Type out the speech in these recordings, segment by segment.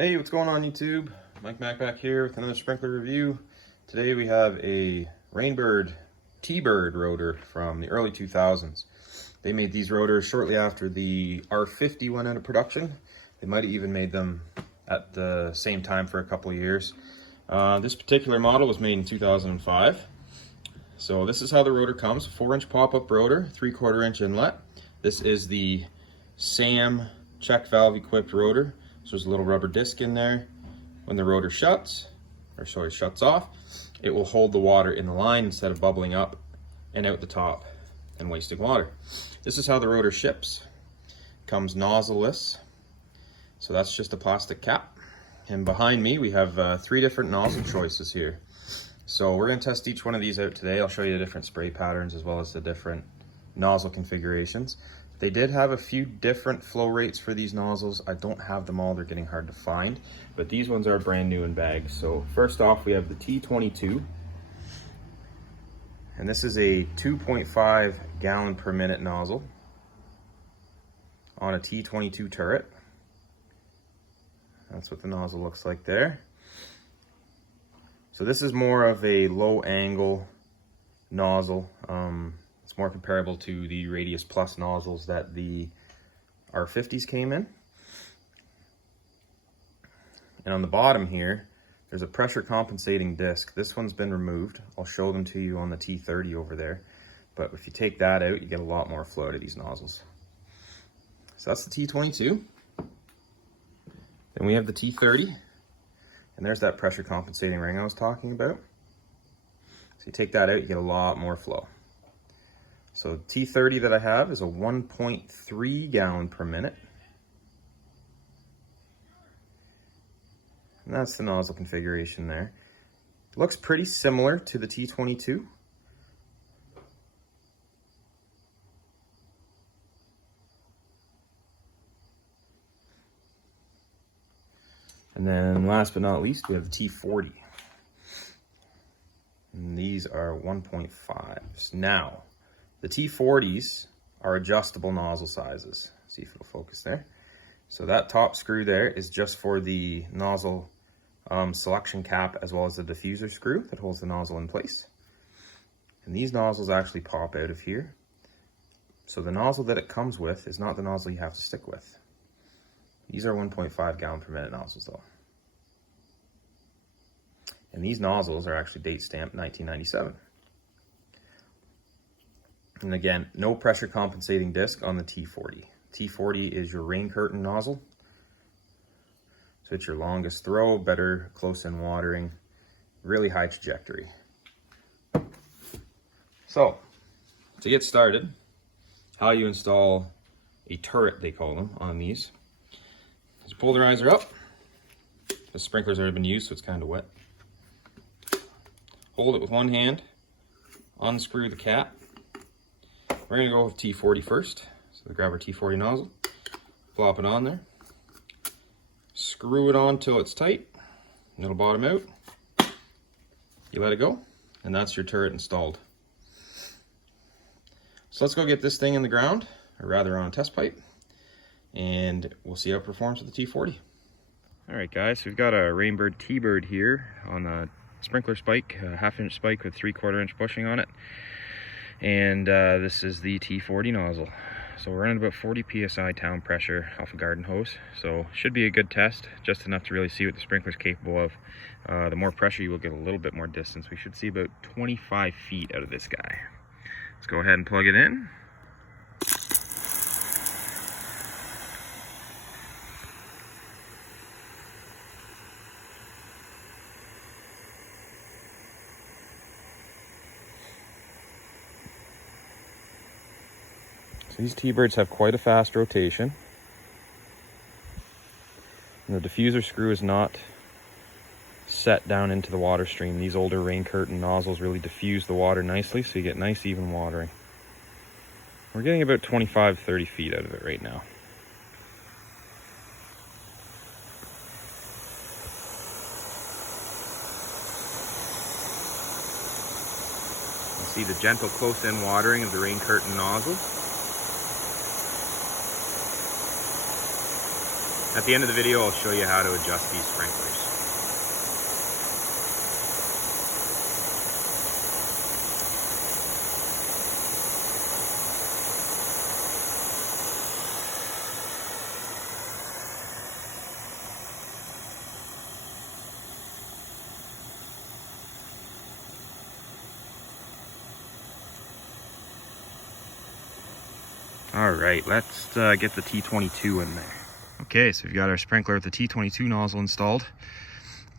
Hey, what's going on YouTube? Mike Mac back here with another sprinkler review. Today we have a Rainbird T-Bird rotor from the early 2000s. They made these rotors shortly after the R50 went out of production. They might have even made them at the same time for a couple of years. This particular model was made in 2005. So this is how the rotor comes: 4-inch pop-up rotor, 3/4 inch inlet. This is the SAM check valve equipped rotor. So there's a little rubber disc in there. When the rotor shuts off, it will hold the water in the line instead of bubbling up and out the top and wasting water. This is how the rotor ships. Comes nozzleless. So that's just a plastic cap. And behind me we have 3 different nozzle choices here. So we're going to test each one of these out today. I'll show you the different spray patterns as well as the different nozzle configurations. They did have a few different flow rates for these nozzles. I don't have them all, they're getting hard to find, but these ones are brand new in bags. So first off, we have the T22, and this is a 2.5 gallon per minute nozzle on a T22 turret. That's what the nozzle looks like there. So this is more of a low angle nozzle. It's more comparable to the Radius Plus nozzles that the R50s came in. And on the bottom here, there's a pressure compensating disc. This one's been removed. I'll show them to you on the T30 over there. But if you take that out, you get a lot more flow out of these nozzles. So that's the T22. Then we have the T30. And there's that pressure compensating ring I was talking about. So you take that out, you get a lot more flow. So T30 that I have is a 1.3 gallon per minute. And that's the nozzle configuration there. It looks pretty similar to the T22. And then last but not least, we have the T40. And these are 1.5s. Now, the T40s are adjustable nozzle sizes. See if it'll focus there. So that top screw there is just for the nozzle selection cap, as well as the diffuser screw that holds the nozzle in place. And these nozzles actually pop out of here. So the nozzle that it comes with is not the nozzle you have to stick with. These are 1.5 gallon per minute nozzles though. And these nozzles are actually date stamped 1997. And again, no pressure compensating disc on the T40. T40 is your rain curtain nozzle. So it's your longest throw, better close-in watering, really high trajectory. So, to get started, how you install a turret, they call them, on these. Just pull the riser up. The sprinkler's already been used, so it's kind of wet. Hold it with one hand, unscrew the cap. We're going to go with T40 first. So grab our T40 nozzle, plop it on there, screw it on till it's tight, and it'll bottom out. You let it go, and that's your turret installed. So let's go get this thing in the ground, or rather on a test pipe, and we'll see how it performs with the T40. Alright guys, so we've got a Rainbird T-Bird here on a sprinkler spike, a 1/2-inch spike with 3/4 inch bushing on it. And this is the T40 nozzle. So we're running about 40 psi town pressure off a garden hose. So should be a good test, just enough to really see what the sprinkler's capable of. The more pressure, you will get a little bit more distance. We should see about 25 feet out of this guy. Let's go ahead and plug it in. These T-Birds have quite a fast rotation. And the diffuser screw is not set down into the water stream. These older rain curtain nozzles really diffuse the water nicely, so you get nice even watering. We're getting about 25-30 feet out of it right now. You see the gentle close-in watering of the rain curtain nozzle. At the end of the video, I'll show you how to adjust these sprinklers. All right, let's get the T22 in there. Okay, so we've got our sprinkler with the T22 nozzle installed.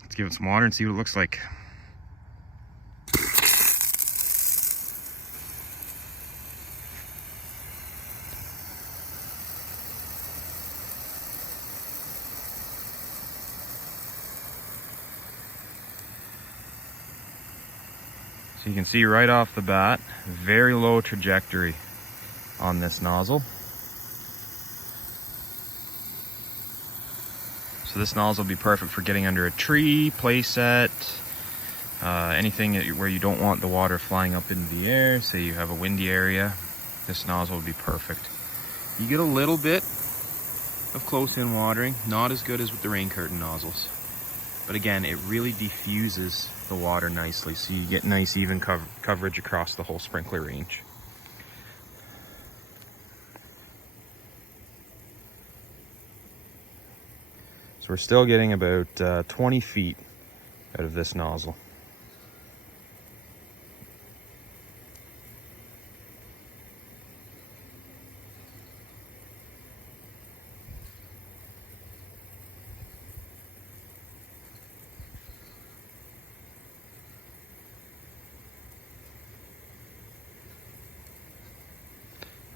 Let's give it some water and see what it looks like. So you can see right off the bat, very low trajectory on this nozzle. So this nozzle will be perfect for getting under a tree, play set, anything where you don't want the water flying up into the air. Say you have a windy area, this nozzle would be perfect. You get a little bit of close-in watering, not as good as with the rain curtain nozzles. But again, it really diffuses the water nicely, so you get nice even coverage across the whole sprinkler range. So we're still getting about 20 feet out of this nozzle.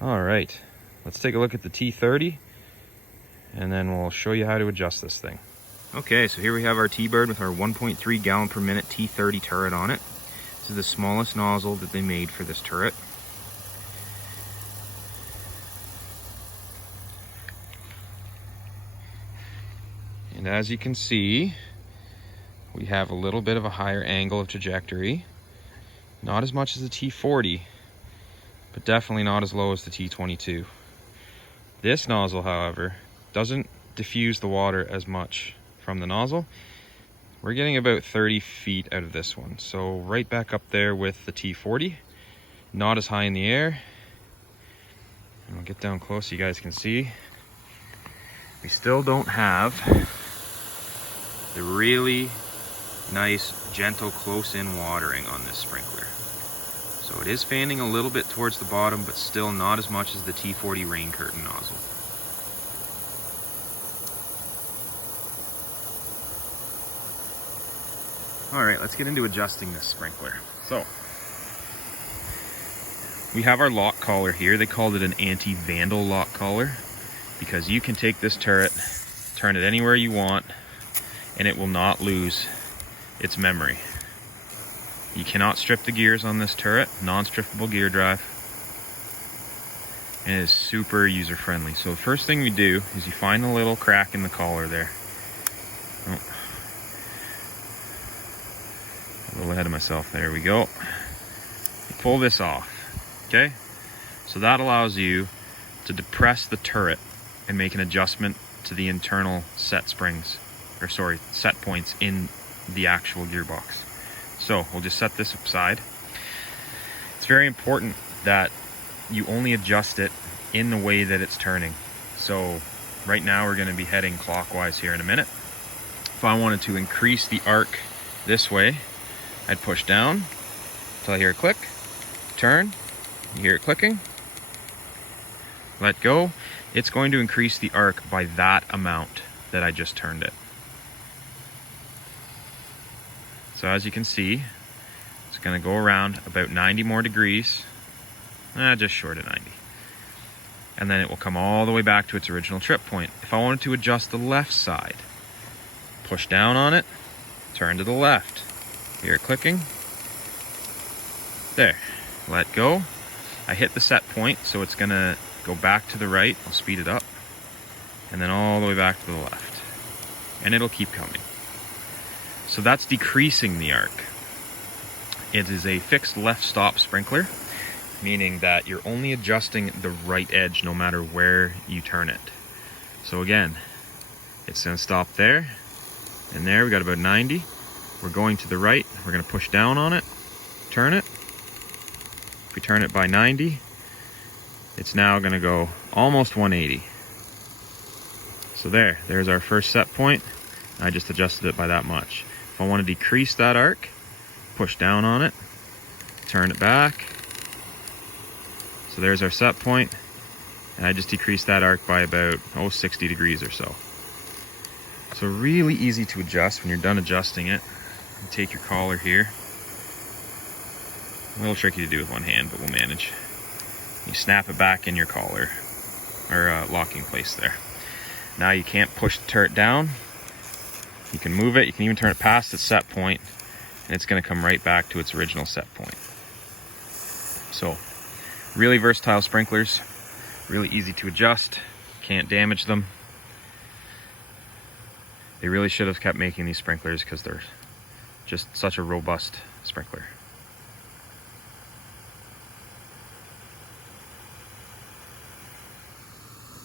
All right, let's take a look at the T30. And then we'll show you how to adjust this thing. Okay, so here we have our T-Bird with our 1.3 gallon per minute T30 turret on it. This is the smallest nozzle that they made for this turret. And as you can see, we have a little bit of a higher angle of trajectory. Not as much as the T40, but definitely not as low as the T22. This nozzle, however, doesn't diffuse the water as much from the nozzle. We're getting about 30 feet out of this one. So right back up there with the T40, not as high in the air. And I'll get down close so you guys can see. We still don't have the really nice, gentle, close-in watering on this sprinkler. So it is fanning a little bit towards the bottom, but still not as much as the T40 rain curtain nozzle. All right, let's get into adjusting this sprinkler. So, we have our lock collar here. They called it an anti-vandal lock collar because you can take this turret, turn it anywhere you want, and it will not lose its memory. You cannot strip the gears on this turret, non-strippable gear drive. And it is super user-friendly. So the first thing we do is you find a little crack in the collar there. Oh. A little ahead of myself. There we go. You pull this off. Okay? So that allows you to depress the turret and make an adjustment to the internal set springs, or sorry, set points in the actual gearbox. So we'll just set this aside. It's very important that you only adjust it in the way that it's turning. So right now we're going to be heading clockwise here in a minute. If I wanted to increase the arc this way, I'd push down until I hear a click, turn, you hear it clicking, let go. It's going to increase the arc by that amount that I just turned it. So as you can see, it's going to go around about 90 more degrees, just short of 90. And then it will come all the way back to its original trip point. If I wanted to adjust the left side, push down on it, turn to the left. Hear it clicking. There, let go. I hit the set point, so it's gonna go back to the right. I'll speed it up. And then all the way back to the left. And it'll keep coming. So that's decreasing the arc. It is a fixed left stop sprinkler, meaning that you're only adjusting the right edge no matter where you turn it. So again, It's gonna stop there, and there we got about 90. We're going to the right, we're gonna push down on it, turn it. If we turn it by 90, it's now gonna go almost 180. So there's our first set point. I just adjusted it by that much. If I want to decrease that arc, push down on it, turn it back. So there's our set point, and I just decreased that arc by about 60 degrees or so. So really easy to adjust. When you're done adjusting it, you take your collar here. A little tricky to do with one hand, but we'll manage. You snap it back in your collar, or locking place there. Now you can't push the turret down. You can move it, you can even turn it past its set point, and it's gonna come right back to its original set point. So, really versatile sprinklers, really easy to adjust, can't damage them. They really should have kept making these sprinklers because they're just such a robust sprinkler.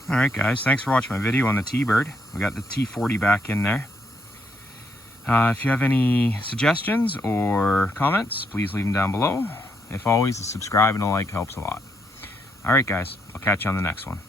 Alright guys, thanks for watching my video on the T-Bird. We got the T40 back in there. If you have any suggestions or comments, please leave them down below. If always, a subscribe and a like helps a lot. Alright guys, I'll catch you on the next one.